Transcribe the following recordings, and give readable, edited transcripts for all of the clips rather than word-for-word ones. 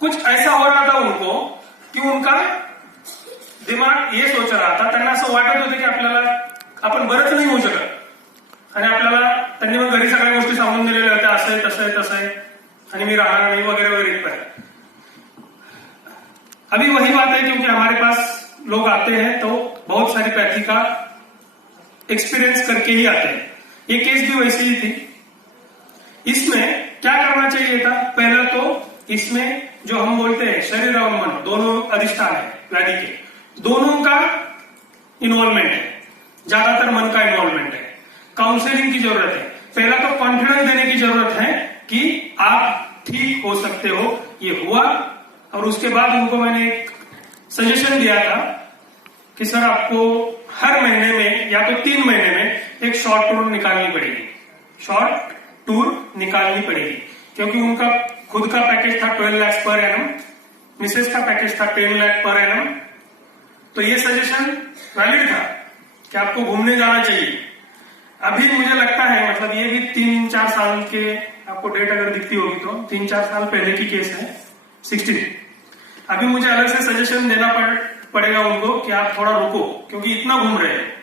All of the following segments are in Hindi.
कुछ ऐसा हो रहा था उनको की उनका दिमाग हे सोच रहा था, त्यांना असं वाटत होतं की आपल्याला आपण बरंच नाही होऊ शकत आणि आपल्याला त्यांनी मग घरी सगळ्या गोष्टी सांगून दिलेल्या होत्या, असं आहे तसं आहे तसं आहे आणि मी राहणार नहीं वगैरह वगैरह इतना। अभी वही बात है, क्योंकि हमारे पास लोग आते हैं तो बहुत सारी पैथी का एक्सपीरियंस करके ही आते हैं। ये केस भी वैसी ही थी। इसमें क्या करना चाहिए था, पहला तो इसमें जो हम बोलते हैं शरीर और मन दोनों अधिष्ठान है व्याधि के, दोनों का इन्वॉल्वमेंट है, ज्यादातर मन का इन्वॉल्वमेंट है। काउंसलिंग की जरूरत है, पहला तो कॉन्फिडेंस देने की जरूरत है कि आप ठीक हो सकते हो। ये हुआ और उसके बाद उनको मैंने एक सजेशन दिया था कि सर आपको हर महीने में या तो 3 महीने में एक शॉर्ट टूर निकालनी पड़ेगी, शॉर्ट टूर निकालनी पड़ेगी, क्योंकि उनका खुद का पैकेज था 12 लाख पर एनम, मिसेस का पैकेज था 10 लाख पर एनम। तो ये सजेशन वैलिड था कि आपको घूमने जाना चाहिए। अभी मुझे लगता है, मतलब ये भी 3-4 साल के, आपको डेट अगर दिखती होगी तो 3-4 साल पहले की केस है, 16। अभी मुझे अलग से सजेशन देना पड़ेगा उनको कि आप थोड़ा रुको, क्योंकि इतना घूम रहे हैं।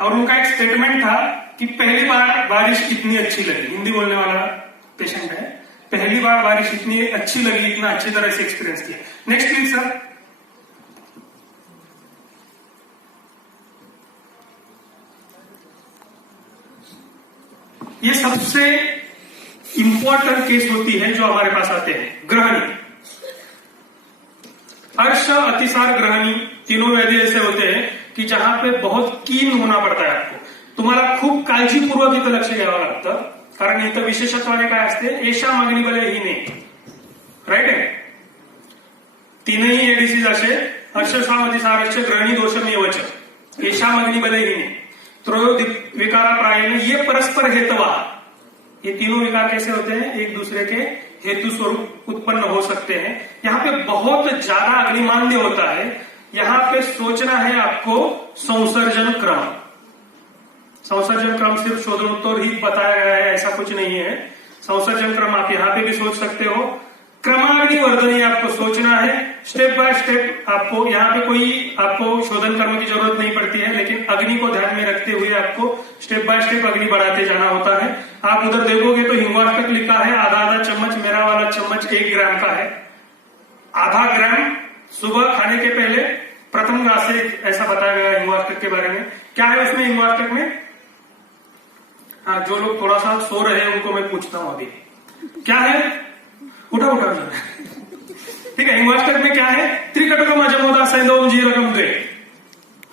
और उनका एक स्टेटमेंट था कि पहली बार बारिश इतनी अच्छी लगी, हिंदी बोलने वाला पेशेंट है, पहली बार बारिश इतनी अच्छी लगी, इतना अच्छी तरह से एक्सपीरियंस किया। Next please sir. ये सबसे इंपॉर्टेंट केस होती है जो हमारे पास आते हैं, ग्रहणी, अर्श, अतिसार, ग्रहणी, तीनों व्याधि ऐसे होते हैं की जहां पे बहुत कीन होना पडता है आपको, तुम्हाला खूप काळजीपूर्वक इथं लक्ष द्यावं लागतं, कारण इथं विशेषत्वाने काय असते, एषा मागणी बले ही नाही, राईट आहे। तीनही हे डिसीज असे अर्शसाम अतिसारश्च ग्रहणी दोषमेवच, एषा मागणी बले ही नहीं, त्रयो विकारा प्रायण, ये परस्पर हेतवा, ये तीनों विकार कैसे होते हैं, एक दूसरे के हेतु स्वरूप उत्पन्न हो सकते हैं। यहाँ पे बहुत ज्यादा अग्निमान्य होता है, यहाँ पे सोचना है आपको संसर्जन क्रम। संसर्जन क्रम सिर्फ शोधनोत्तर ही बताया गया है, ऐसा कुछ नहीं है। संसर्जन क्रम आप यहाँ पे भी सोच सकते हो, क्रमाग्नि वर्धनी आपको सोचना है, स्टेप बाय स्टेप। आपको यहाँ पे कोई आपको शोधन कर्म की जरूरत नहीं पड़ती है, लेकिन अग्नि को ध्यान में रखते हुए आपको स्टेप बाय स्टेप अग्नि बढ़ाते जाना होता है। आप उधर देखोगे तो हिंगवाष्टक लिखा है, आधा चम्मच, मेरा वाला चम्मच 1 ग्राम का है, आधा ग्राम सुबह खाने के पहले प्रथम ग्लास से, ऐसा बताया गया हिंगवाष्टक के बारे में। क्या है उसमें हिंगवाष्टक में? हाँ, जो लोग थोड़ा सा सो रहे हैं उनको मैं पूछता हूं अभी, क्या है? उठा ठीक है। हिंगवाष्टक में क्या है? त्रिकटकम अजमोदा सैंदवम जीरकम द्वे,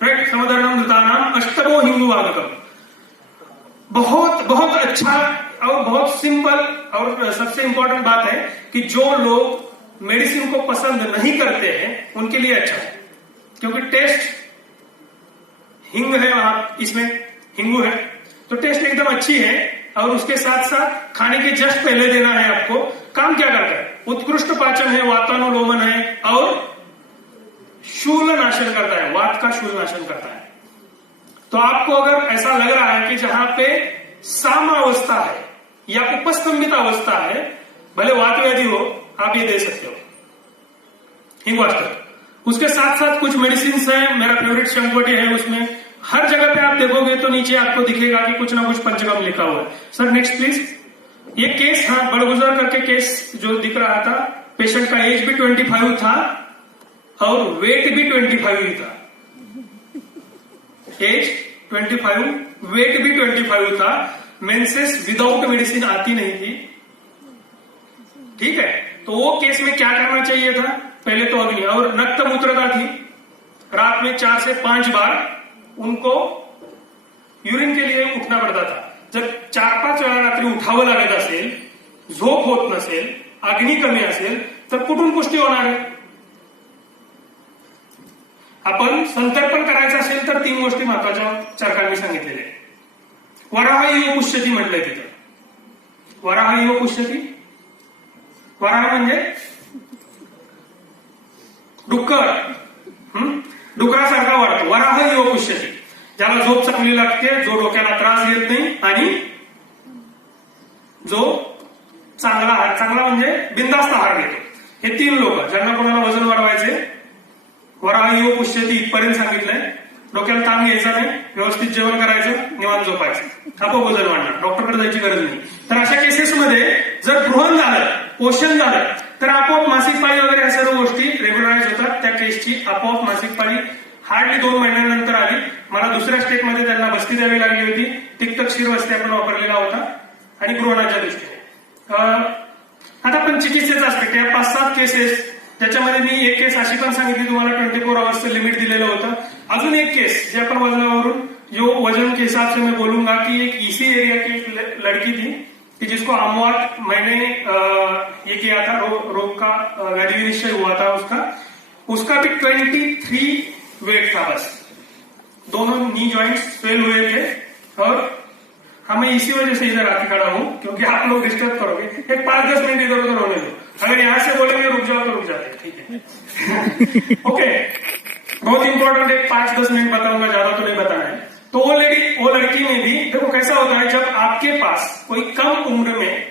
राइट, समधरणम धृतानाम अष्टमो हिंगुवादकम। बहुत बहुत अच्छा और बहुत सिंपल, और सबसे इंपॉर्टेंट बात है कि जो लोग मेडिसिन को पसंद नहीं करते हैं उनके लिए अच्छा है, क्योंकि टेस्ट हिंग है, वहां इसमें हिंगू है, तो टेस्ट एकदम अच्छी है। और उसके साथ साथ खाने के जस्ट पहले देना है आपको। काम क्या करता है? उत्कृष्ट पाचन है, वातानुलोमन है और शूल नाशन करता है, वात का शूल नाशन करता है। तो आपको अगर ऐसा लग रहा है कि जहां पे सामावस्था है या उपस्तंभित अवस्था है, भले वात व्याधि हो, आप ये दे सकते हो हिंगवाष्टक। उसके साथ साथ कुछ मेडिसिन है, मेरा फेवरेट शंकोटी है, उसमें हर जगह पे आप देखोगे तो नीचे आपको दिखेगा कि कुछ ना कुछ पंचगम लिखा हुआ है। Sir next please. ये केस, हाँ, बड़गुजर करके केस जो दिख रहा था, पेशेंट का एज भी 25 था और वेट भी 25 ही था। एज 25, वेट भी 25 था, मेंसेस विदाउट मेडिसिन आती नहीं थी, ठीक है। तो वो केस में क्या करना चाहिए था? पहले तो अग्नि, और नक्त मूत्रता थी, रात में 4 से 5 बार उनको यूरिन के लिए उठना पड़ता था। जब 4-5 वेळा रात्री उठावं लागत असेल, झोप होत नसेल, अग्नी कमी असेल, तर कुठून पुष्टी होणार आहे? आपण संतर्पण करायचं असेल तर 3 गोष्टी महत्वाच्या चरकांनी सांगितलेल्या आहेत। वराह इव पुष्यती म्हटलंय तिथं, वराह इव पुष्यती, वराह म्हणजे डुक्कर, डुकरासारखा वाटतो, वराह इव पुष्यती, ज्याला झोप चांगली लागते, जो डोक्याला त्रास देत नाही आणि जो चांगला आहार, चांगला म्हणजे बिनधास्त आहार घेतो. हे 3 लोक ज्यांना कोणाला वजन वाढवायचे, वराह पुष्यती इथपर्यंत सांगितलंय. डोक्याला ताण घ्यायचा नाही, व्यवस्थित जेवण करायचं, निवांत झोपायचं, आपोआप वजन वाढणार, डॉक्टरकडे जायची गरज नाही. तर अशा केसेसमध्ये जर गृहण झालं, पोषण झालं, तर आपोआप मासिक पाळी वगैरे या सर्व गोष्टी रेग्युलराईज होतात. त्या केसची आपोआप मासिक पाळी हार्डली 2 महिन्यानंतर आली. मला दुसऱ्या स्टेपमध्ये त्यांना बस्ती द्यावी लागली होती. तिक्तक्षीर बस्ती आपण वापरलेला होता आणि गृहणाच्या दृष्टीने. आता आपण चिकित्सेचा आस्पेक्ट, या 5-7 केसेस, त्याच्यामध्ये मी एक केस अशी पण सांगितली तुम्हाला 24 आवर्सचं लिमिट दिलेलं होतं. अजून एक केस जे आपण वजनावरून, जो वजन के हिसाब से मैं बोलूंगा कि एक इसी एरिया की एक लड़की थी कि जिसको अमवात मैंने ये किया था, रोग का व्याधि निश्चय हुआ था उसका भी 23 वेट था बस. दोनों नी जॉइंट्स फेल हुए थे और हमें इसी वजह से इधर आके खड़ा हूं क्योंकि आप लोग डिस्टर्ब करोगे. एक 5-10 मिनट इधर उधर होने दो. अगर यहां से बोलेंगे रुक जाओ तो रुक जाते, ठीक है. ओके, बहुत इंपॉर्टेंट, एक 5-10 मिनट बताऊंगा, ज्यादा तो नहीं बताना है. तो वो लड़की में भी देखो कैसा होता है, जब आपके पास कोई कम उम्र में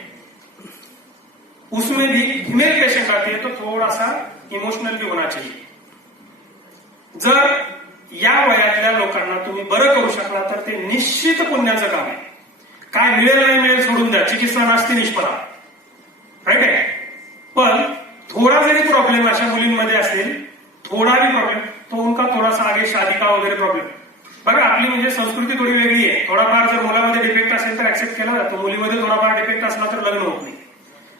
उसमें भी फीमेल पेशेंट आती है तो थोड़ा सा इमोशनल भी होना चाहिए. जर या वयातल्या लोकांना तुम्ही बरं करू शकला तर ते निश्चित पुण्याचं काम आहे. काय मिळेल नाही मिळेल सोडून द्या, चिकित्सा नास्ती निष्फला, राईट आहे. पण थोडा जरी प्रॉब्लेम अशा मुलींमध्ये असेल, थोडा भी प्रॉब्लेम, तो उनका थोड़ा सा आगे शादी का वगैरे प्रॉब्लेम. बघा आपली म्हणजे संस्कृती थोडी वेगळी आहे. थोडाफार जर मुलामध्ये डिफेक्ट असेल तर ऍक्सेप्ट केला जातो, मुलीमध्ये थोडाफार डिफेक्ट असला तर लग्न होत नाही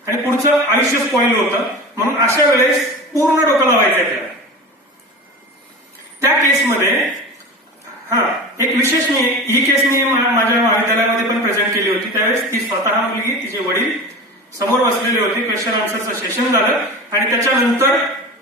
आणि पुढचं आयुष्य स्पॉइल होतं. म्हणून अशा वेळेस पूर्ण डोकं लावायचं त्याला. त्या केसमध्ये एक विशेष मी, ही केस मी माझ्या महाविद्यालयामध्ये पण प्रेझेंट केली होती. त्यावेळेस ती स्वतः मुलगी, तिचे वडील समोर बसलेले होते. क्वेश्चन आन्सरचं सेशन झालं आणि त्याच्यानंतर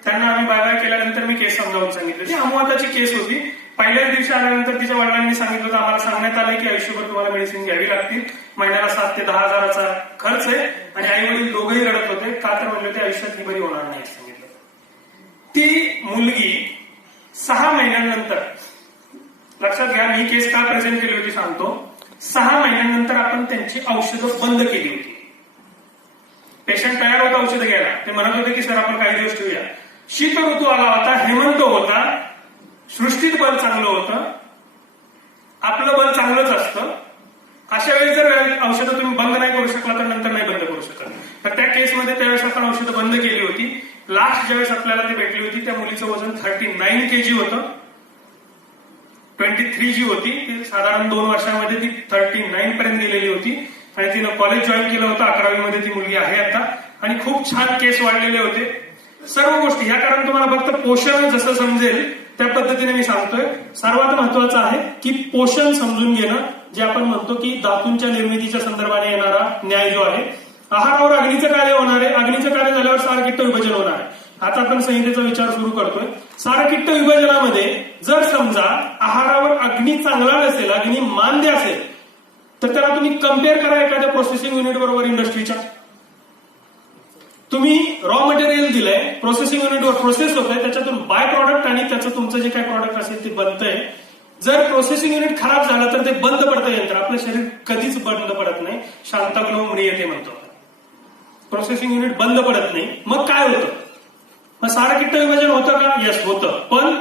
त्यांना आम्ही बाय केल्यानंतर मी केस समजावून सांगितलं. ती अमवाताची केस होती. पहिल्याच दिवशी आल्यानंतर तिच्या वडिलांनी सांगितलं होतं, आम्हाला सांगण्यात आलंय की आयुष्यभर तुम्हाला मेडिसिन घ्यावी लागतील, महिन्याला 7 ते 10 हजाराचा खर्च आहे. आणि आई वडील दोघंही रडत होते, का तर म्हणले होते आयुष्यात ही बरी होणार नाही सांगितलं. ती मुलगी 6 महिन्यानंतर, लक्षात घ्या मी केस का प्रेझेंट केली होती सांगतो. 6 महिन्यानंतर आपण त्यांची औषधं बंद केली होती. पेशंट तयार होता औषधं घ्यायला, ते म्हणत होते की सर आपण काही दिवस ठेवूया. शीत ऋतू आला होता, हेमंत होता, सृष्टीत बल चांगलं होतं, आपलं बल चांगलंच असतं. अशा वेळी जर औषधं तुम्ही बंद नाही करू शकला तर नंतर नाही बंद करू शकत. तर त्या केसमध्ये त्यावेळेस आपण औषधं बंद केली होती. लास्ट ज्यावेळेस आपल्याला ती भेटली होती त्या मुलीचं वजन 39 kg होतं. 23 जी होती, ती साधारण 2 वर्षांमध्ये ती 39 पर्यंत गेलेली होती आणि तिनं कॉलेज जॉईन केलं होतं. 11वी मध्ये ती मुलगी आहे आता आणि खूप छान केस वाढलेले होते. सर्व गोष्टी ह्या, कारण तुम्हाला फक्त पोषण जसं समजेल त्या पद्धतीने मी सांगतोय. सर्वात महत्वाचं आहे की पोषण समजून घेणं, जे आपण म्हणतो की धातूंच्या निर्मितीच्या संदर्भाने येणारा न्याय जो आहे. आहारावर अग्नीचं कार्य होणार आहे, अग्नीचं कार्य झाल्यावर सारकिट्ट विभाजन होणार आहे. आता आपण संहितेचा विचार सुरू करतोय. सारकिट्ट विभाजनामध्ये जर समजा आहारावर अग्नी चांगला नसेल, अग्नी मांद्य असेल, तर त्याला तुम्ही कम्पेअर करा एखाद्या प्रोसेसिंग युनिट बरोबर इंडस्ट्रीच्या. तुम्ही रॉ मटेरियल दिलंय, प्रोसेसिंग युनिटवर प्रोसेस होत आहे, त्याच्यातून बाय प्रॉडक्ट आणि त्याचं तुमचं जे काही प्रॉडक्ट असेल ते बनतंय. जर प्रोसेसिंग युनिट खराब झालं तर ते बंद पडतं यंत्र. आपलं शरीर कधीच बंद पडत नाही. शांतग्नो म्रियते म्हणतो. प्रोसेसिंग युनिट बंद पडत नाही. मग काय होतं? मग सारकिट्ट विभाजन होतं का? यस होतं. पण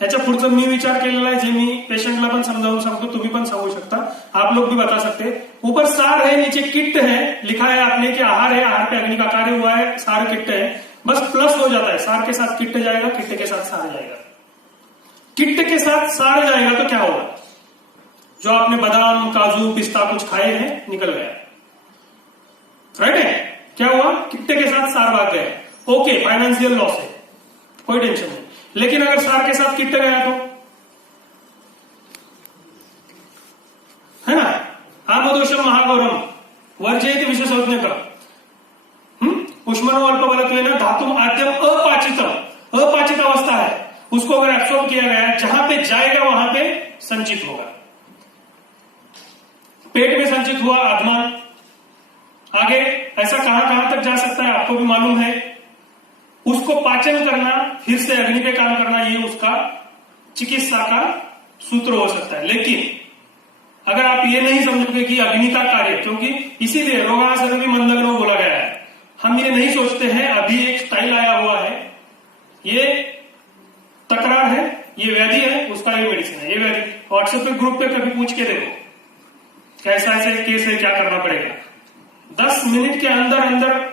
त्याच्या पुढचं मी विचार केलेला आहे, जे मी पेशंटला पण समजावून सांगतो, तुम्ही पण सांगू शकता, आप लोग भी बता सकते. ऊपर सार है, नीचे किट्ट है, लिखा है आपने कि आहार है, आहार पे अग्नि का कार्य हुआ है, सार किट्ट है, बस प्लस हो जाता है. सार के साथ किट्ट जाएगा, किट्ट के साथ सार जाएगा. किट्ट के साथ सार जाएगा तो क्या होगा? जो आपने बादाम काजू पिस्ता कुछ खाए हैं निकल गया, राइट है. क्या हुआ? किट्ट के साथ सार भाग गया. ओके, फाइनेंशियल लॉस है, कोई टेंशन नहीं. लेकिन अगर सार के साथ किट्ट गया तो, है ना. आमदोषम महागौरम वर्जयति विशेषज्ञ का उष्मनो अल्पबलत्वेन धातु आद्यम अपाचित अवस्था है, उसको अगर एब्सॉर्ब किया गया, जहां पे जाएगा वहां पे संचित होगा. पेट में संचित हुआ आगमन, आगे ऐसा कहां तक जा सकता है आपको भी मालूम है. उसको पाचन करना, फिर से अग्नि पे काम करना, ये उसका चिकित्सा का सूत्र हो सकता है. लेकिन अगर आप ये नहीं समझोगे कि अग्नि का कार्य, क्योंकि इसीलिए रोगासर भी मंदग्नो बोला गया है. हम ये नहीं सोचते हैं। अभी एक स्टाइल आया हुआ है, ये तकरार है, ये व्याधि है, उसका ये मेडिसिन है, ये व्याधि। व्हाट्सएप पे ग्रुप पे कभी पूछ के देखो कैसा ऐसे केस है, क्या करना पड़ेगा। 10 मिनट के अंदर अंदर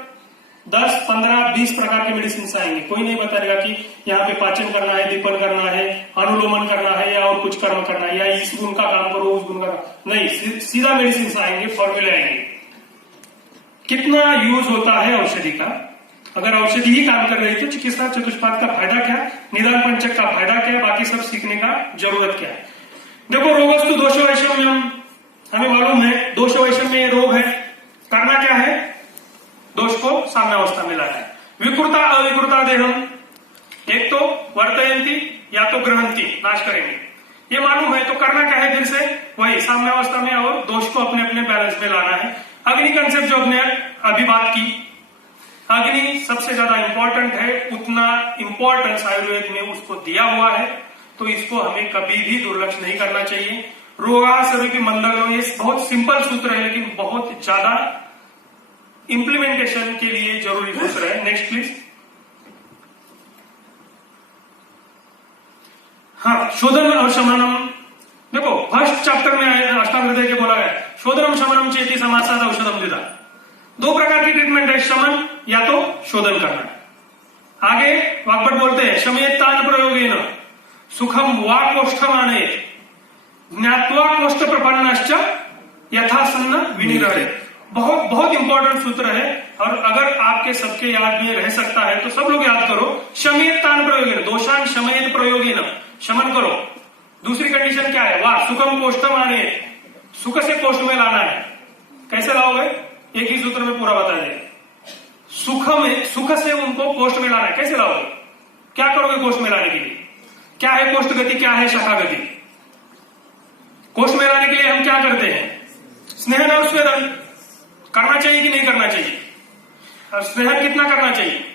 10, 15, 20 प्रकार के मेडिसिन आएंगे। कोई नहीं बताएगा कि यहाँ पे पाचन करना है, दीपन करना है, अनुलोमन करना है, या और कुछ कर्म करना है, या इस गुण का काम करो, उस गुण का नहीं, सीधा मेडिसिन आएंगे, फॉर्मूले आएंगे। कितना यूज होता है औषधि का? अगर औषधि ही काम कर रही है तो चिकित्सा चतुष्पाद का फायदा क्या, निदान पंचक का फायदा क्या, बाकी सब सीखने का जरूरत क्या है? देखो, रोगस्तु दोष वैषम्यम, हमें मालूम है दोष वैषम्य रोग है। करना क्या है? दोष को साम्यावस्था में लाना है। विकृता अविकृता देहम, एक तो वर्तयंती या तो ग्रहंती, नाश करेंगे, ये मालूम है। तो करना क्या है? फिर से वही साम्यावस्था में और दोष को अपने अपने बैलेंस में लाना है। अग्नि कंसेप्ट जो हमने अभी बात की, अग्नि सबसे ज्यादा इंपॉर्टेंट है, उतना इंपॉर्टेंस आयुर्वेद में उसको दिया हुआ है, तो इसको हमें कभी भी दुर्लक्ष्य नहीं करना चाहिए। रोगा स्वरूपी मंदग्नो, ये बहुत सिंपल सूत्र है लेकिन बहुत ज्यादा इंप्लीमेंटेशन के लिए जरूरी सूत्र है। Next please. हाँ, शोधन और शमनम, देखो फर्स्ट चैप्टर में अष्टांग हृदय के बोला गया शोधनम शमनम चेति समासाद औषधम दिदा। 2 प्रकार की ट्रीटमेंट है, शमन या तो शोधन करना। आगे वाग्भट बोलते हैं शमयेत्तान प्रयोगेन सुखम वा कोष्ठमाने ज्ञात्वा कोष्ठ प्रपन्नश्च यथासन्न विनिरहे। बहुत बहुत इंपॉर्टेंट सूत्र है, और अगर आपके सबके याद में रह सकता है तो सब लोग याद करो। शमयेत्तान प्रयोगेन, दोषान शमयेत प्रयोगेन, शमन करो। दूसरी कंडीशन क्या है? वाह सुखम कोष्ठमाने, सुख से कोष्ठ में लाना है। कैसे लाओगे? एक ही सूत्र में पूरा बता दें। सुख से उनको कोष्ठ में लाना है। कैसे लाओगे? क्या करोगे कोष्ठ में लाने के लिए? क्या है कोष्ठ गति, क्या है शाखा गति? कोष्ठ में लाने के लिए हम क्या करते हैं? स्नेहन और स्वेदन करना चाहिए कि नहीं करना चाहिए? और स्नेहन कितना करना चाहिए?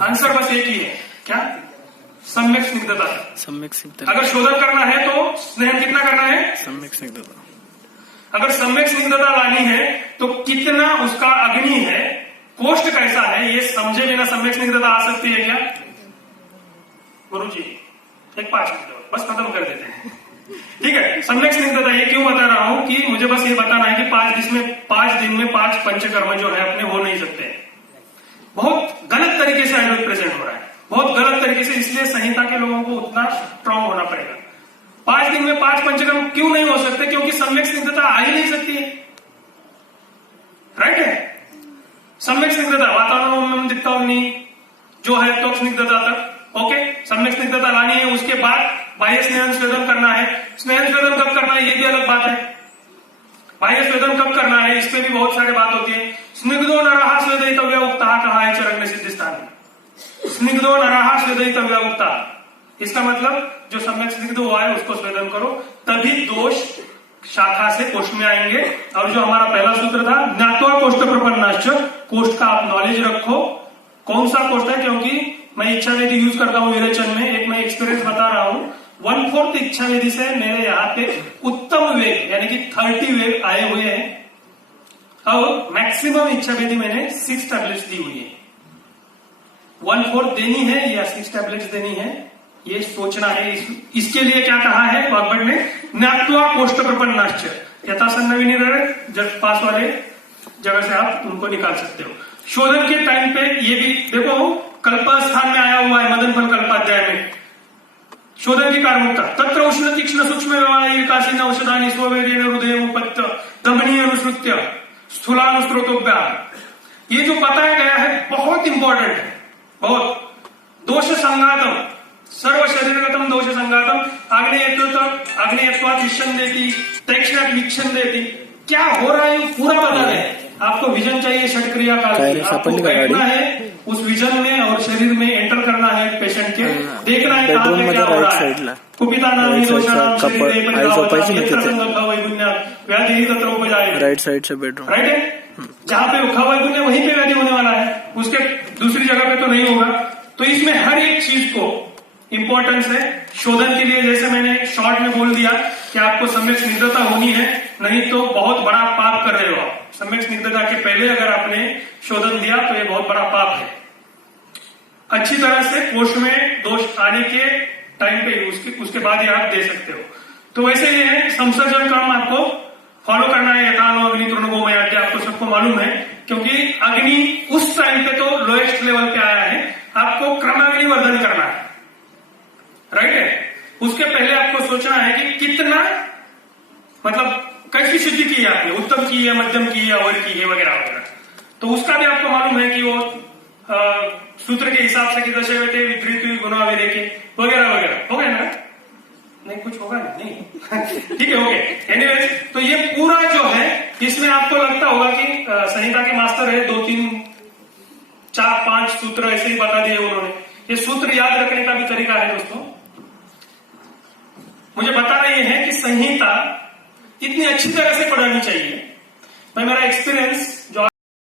आंसर बस एक ही है, क्या? सम्यक स्निग्धता। सम्यक स्निग्धता। अगर शोधन करना है तो स्नेहन कितना करना है? सम्यक स्निग्धता। अगर सम्यक स्निग्धता लानी है तो कितना उसका अग्नि है, कोष्ठ कैसा है, ये समझे बिना सम्यक स्निग्धता आ सकती है क्या? गुरुजी एक 5 मिनट बस खत्म कर देते हैं, ठीक है। सम्यक स्निग्धता ये क्यों बता रहा हूं कि मुझे बस ये बताना है कि 5 दिन में 5 पंचकर्म जो है अपने हो नहीं सकते। बहुत गलत तरीके से आयुर्वेद प्रेजेंट हो रहा है, बहुत गलत तरीके से, इसलिए संहिता के लोगों को उतना स्ट्रांग होना पड़ेगा। 5 दिन में 5 पंचकर्म क्यों नहीं हो सकते? क्योंकि सम्यक स्निग्धता आ ही नहीं सकती है, राइट है। सम्यक स्निग्धता वातावरण दिखता जो है त्वक स्निग्धता तक, ओके। सम्यक स्निग्धता लानी है, उसके बाद बाह्य स्नेहन स्वेदन करना है। स्नेहन स्वेदन कब करना है ये भी अलग बात है। बाह्य स्वेदन कब करना है इसमें भी बहुत सारी बात होती है। स्निग्धो नरहा स्वेदितव्य उक्ता कहा है चरक सिद्धि स्थान में। स्निग्धो नरहा स्वेदितव्य उक्ता, इसका मतलब जो सम्यक स्निग्ध हुआ है उसको स्वेदन करो, तभी दोष शाखा से कोष्ठ में आएंगे। और जो हमारा पहला सूत्र था ज्ञात्वा कोष्ठ प्रपन्नाश्च, कोष्ठ का आप नॉलेज रखो, कौन सा कोष्ठ है, क्योंकि मैं इच्छा वेदी यूज करता हूं विरेचन में। एक मैं एक्सपीरियंस बता रहा हूं, 1/4 इच्छा वेदी से मेरे यहाँ पे उत्तम वेग यानी कि 30 वेग आए हुए हैं, और मैक्सिमम इच्छा वेदी मैंने 6 टैबलेट्स दी हुई है। 1/4 देनी है या 6 टैबलेट्स देनी है ये सोचना है। इसके लिए क्या कहा है वाग्भट ने? ज्ञात्वा कोष्ठ प्रपन्नाश्च यथासन्न विनिरहे, जब पास वाले जगह से आप उनको निकाल सकते हो। शोधन के टाइम पे ये भी देखो, कल्पस्थान में आया हुआ है मदन फल कल्पाध्याय में, शोधन की कारमुकता तत्र उष्ण तीक्ष्ण सूक्ष्म विकासीन औषधानि स्ववेदेन हृदय उपत्य दमनीय अनुसृत्य स्थूलानुस्रोतोभ्या, ये जो बताया गया है बहुत इंपॉर्टेंट है, बहुत। दोष संघातम, सर्व शरीरगतम दोष संघातम, आग्नेयत्वात् विच्छन देती, तैक्षणात् विच्छन देती, क्या हो रहा है पूरा बता रहे। आपको विजन चाहिए षट क्रिया काल की, आपको बैठना है उस विजन में और शरीर में एंटर करना है पेशेंट के, देखना है कहाँ पे क्या हो रहा है। कुपिता नाम दोषाणाम शरीरे व्याधि तत्र उपजायते, राइट साइड से बेडरूम, राइट है। जहाँ पे खवैगुण्य वहीं पे व्याधि होने वाला है, उसके दूसरी जगह पे तो नहीं होगा। तो इसमें हर एक चीज को इंपॉर्टेंस है। शोधन के लिए जैसे मैंने शॉर्ट में बोल दिया कि आपको सम्यक स्निग्धता होनी है, नहीं तो बहुत बड़ा पाप कर रहे हो आप। सम्यक स्निग्धता के पहले अगर आपने शोधन दिया तो ये बहुत बड़ा पाप है। अच्छी तरह से कोष में दोष आने के टाइम पे उसके बाद ही आप दे सकते हो। तो वैसे ये है, संसर्जन क्रम आपको फॉलो करना है। यथानो अग्नि तृणगो मयाज्ञा, आपको सबको मालूम है, क्योंकि अग्नि उस टाइम पे तो लोएस्ट लेवल पे आया है, आपको क्रमाग्नि वर्धन करना है, राइट है। उसके पहले आपको सोचना है कि कितना, मतलब कैसी शुद्धि की है आपने, उत्तम की है, मध्यम की है, अवर की है, वगैरह वगैरह। तो उसका भी आपको मालूम है कि वो सूत्र के हिसाब से कि दशवते विधृति गुना विरेके वगैरह वगैरह। हो गया ना? नहीं कुछ होगा नहीं ठीक है, ओके। एनीवेज, तो ये पूरा जो है, इसमें आपको लगता होगा कि संहिता के मास्टर है, 2 3 4 5 सूत्र ऐसे ही बता दिए उन्होंने। ये सूत्र याद रखने का भी तरीका है दोस्तों। मुझे बता रहे हैं कि संहिता इतनी अच्छी तरह से पढ़ानी चाहिए। मैं, मेरा एक्सपीरियंस जो